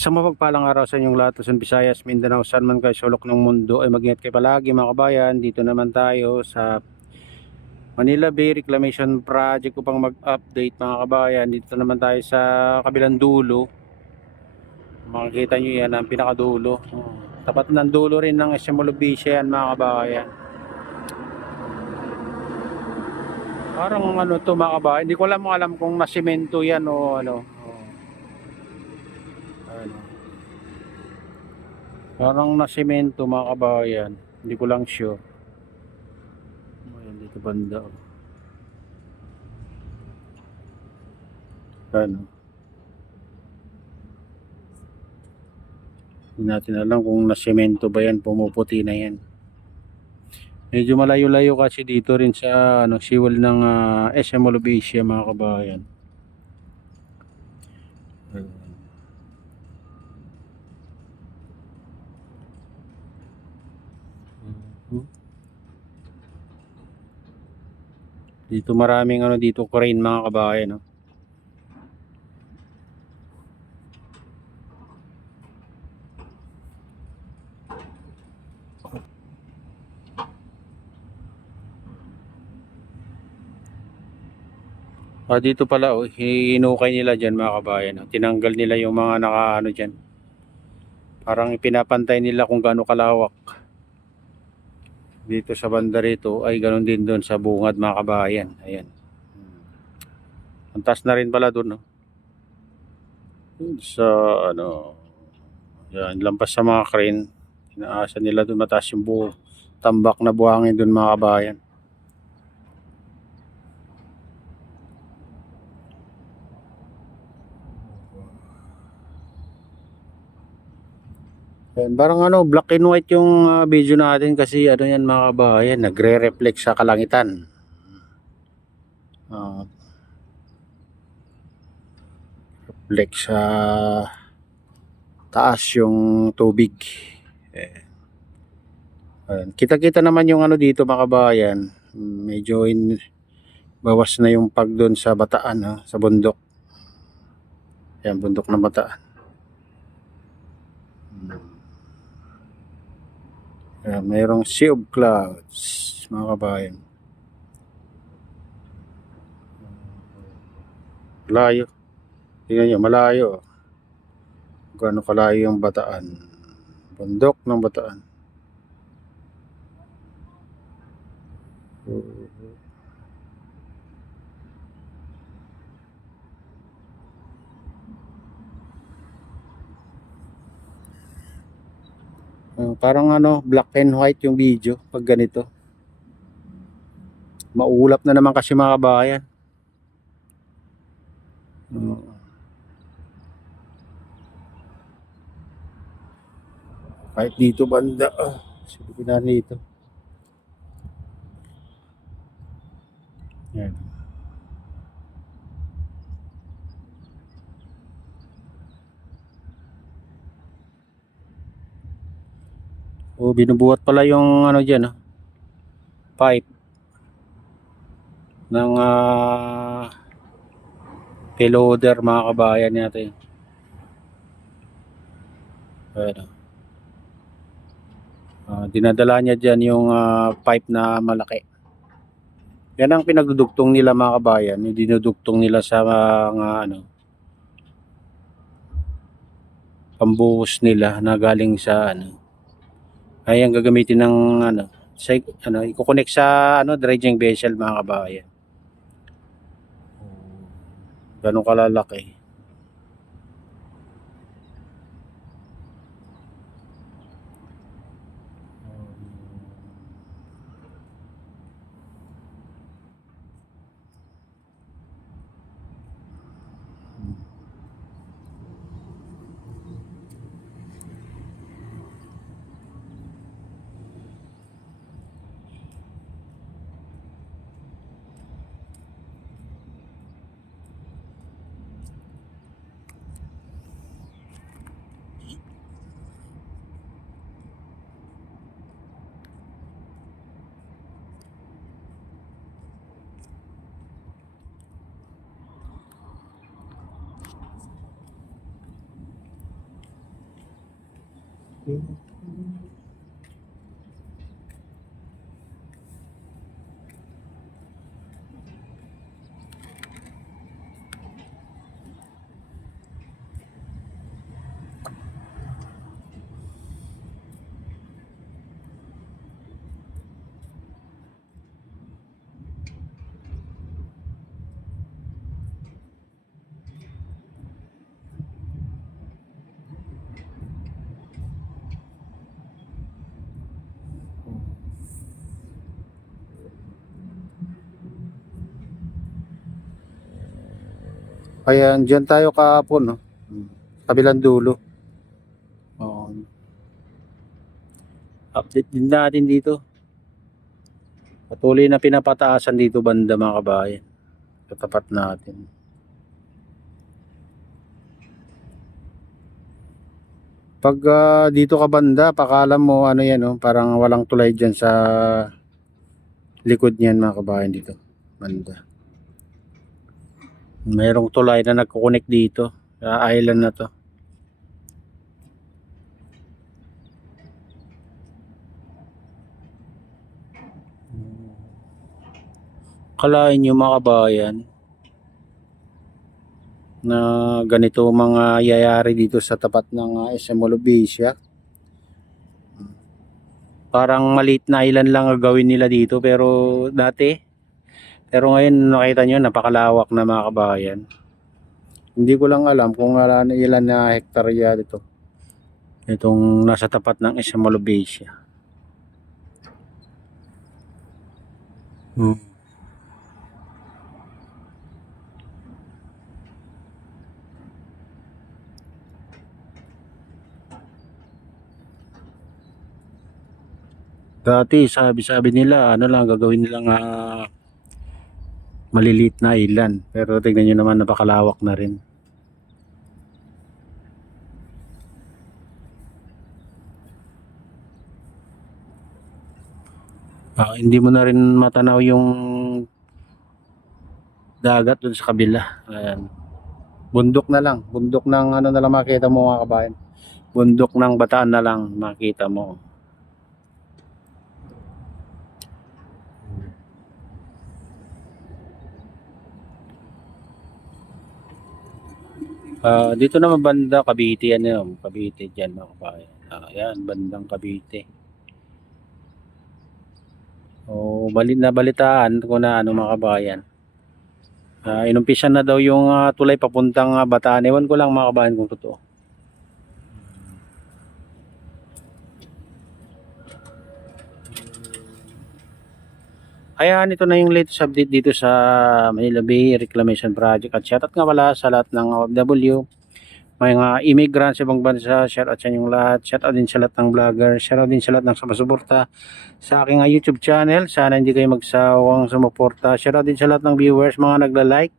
Sa mapagpalang araw sa inyong lahat, Luzon, Visayas, Mindanao, saan man kayo sulok ng mundo ay mag-ingat kayo palagi mga kabayan. Dito naman tayo sa Manila Bay Reclamation Project upang mag-update mga kabayan. Dito naman tayo sa kabilang dulo. Makikita nyo yan ang pinakadulo. Tapat ng dulo rin ng SM Olubicia yan mga kabayan. Parang ano to mga kabayan, hindi ko alam kung nasimento yan o ano. Ano. Parang nasimento mga kabayan, hindi ko lang sure. Ayan, dito banda. Ano. Hindi natin alam kung nasemento ba yan, pumuputi na yan. Medyo malayo-layo kasi dito rin sa ano, siwal ng SM Olubicia mga kabayan. Dito maraming ano dito crane mga kabayan, no? Dito pala oh, hinukay nila diyan mga kabayan, no? Tinanggal nila yung mga nakaano diyan. Parang ipinapantay nila kung gaano kalawak. Dito sa banda rito ay ganoon din doon sa bungad mga kabayan. Ayan. Ang taas na rin pala doon, no? Sa ano, yan, lampas sa mga crane. Inaasa nila doon mataas yung buo. Tambak na buhangin doon mga kabayan. Yan, parang ano, black and white yung video natin kasi ano yan mga kabayan, nagre-reflect sa kalangitan. Uh, reflect sa taas yung tubig. Eh, kita-kita naman yung ano dito mga kabayan, medyo bawas na yung pag doon sa Bataan, ha, sa bundok. Yan, bundok ng Bataan. Yan, mayroong sea of clouds mga kabayan. Malayo. Tingnan nyo, malayo. Gaano kalayo yung Bataan. Bundok ng Bataan. Parang ano, black and white yung video pag ganito. Maulap na naman kasi mga kabayan. Kahit dito banda, silipin na dito. Yan. Binubuhat pala yung ano dyan, pipe ng payloader mga kabayan natin. Ayan. Dinadala niya dyan yung pipe na malaki. Yan ang pinagdudugtong nila mga kabayan. Yung dinudugtong nila sa mga ano, pambuhos nila na galing sa ano. Ay ang gagamitin ng ano, sa ano, i-connect sa ano, dredging vessel mga kabayan. Ganun kalalaki. Kaya dyan tayo kahapon, no? Kabilang dulo. Update din natin dito. Patuloy na pinapataasan dito banda mga kabayan. Sa tapat natin. Pag dito ka banda, pakalam mo ano yan, no? Parang walang tulay dyan sa likod niyan mga kabayan dito. Banda. Mayroong tulay na nagkukunik dito sa island na to. Kalain nyo mga kabayan na ganito mga yayari dito sa tapat ng SM Olubesia. Parang maliit na island lang gagawin nila dito pero ngayon nakita nyo napakalawak na mga kabayan. Hindi ko lang alam kung ilan na hektarya dito. Itong nasa tapat ng SM Olubesia. Dati sabi nila ano lang gagawin nilang maliliit na island. Pero tingnan nyo naman napakalawak na rin. Hindi mo na rin matanaw yung dagat dun sa kabila. Ayan. Bundok na lang. Bundok ng ano na lang makita mo mga kabayan. Bundok ng Bataan na lang makita mo. Dito naman banda Cavite yan, Cavite dyan mga kabayan. Ayan, bandang Cavite. Balitaan ko na ano mga kabayan. Inumpisan na daw yung tulay papuntang Bataan. Ewan ko lang mga kabayan kung totoo. Ayan, ito na yung latest update dito sa Manila Bay Reclamation Project. At shoutout nga pala sa lahat ng OFW, mga immigrants sa ibang bansa. Shoutout sa inyong lahat. Shoutout din sa lahat ng vlogger. Shoutout din sa lahat ng sumusuporta sa aking YouTube channel. Sana hindi kayo magsawang sumuporta. Shoutout din sa lahat ng viewers, mga nagla-like,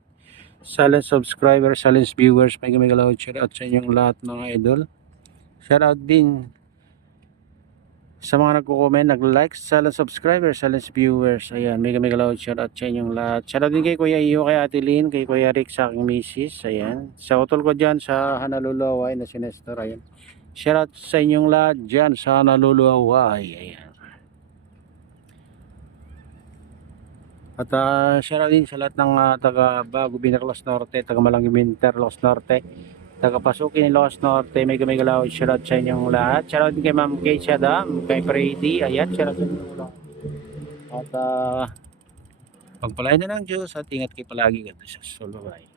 silent subscribers, silent viewers. May galaw. Shoutout sa inyong lahat mga idol. Shoutout din sa mga nagko-comment, nag-like, silent subscribers, silent viewers. Ayan, mega loud shoutout sa inyong lahat. Shoutout din kay Kuya Iyo, kay Ate Lynn, kay Kuya Rick, sa aking misis. Ayan. Sa utol ko dyan sa Honoluluway na si Nestor. Ayan. Shoutout sa inyong lahat dyan sa Honoluluway. Ayan. At shoutout din sa lahat ng taga Bago Binarlos Norte, taga Malanggi Minterlos Norte, taga Pasukin Ilocos Norte. May galaw shoutout sa inyong lahat. Shoutout din kay Ma'am Kate Shadam, kay Freddy. Ayan, shoutout sa inyong lahat. At pagpalain na ng Diyos at ingat kayo palagi. God bless. Bye.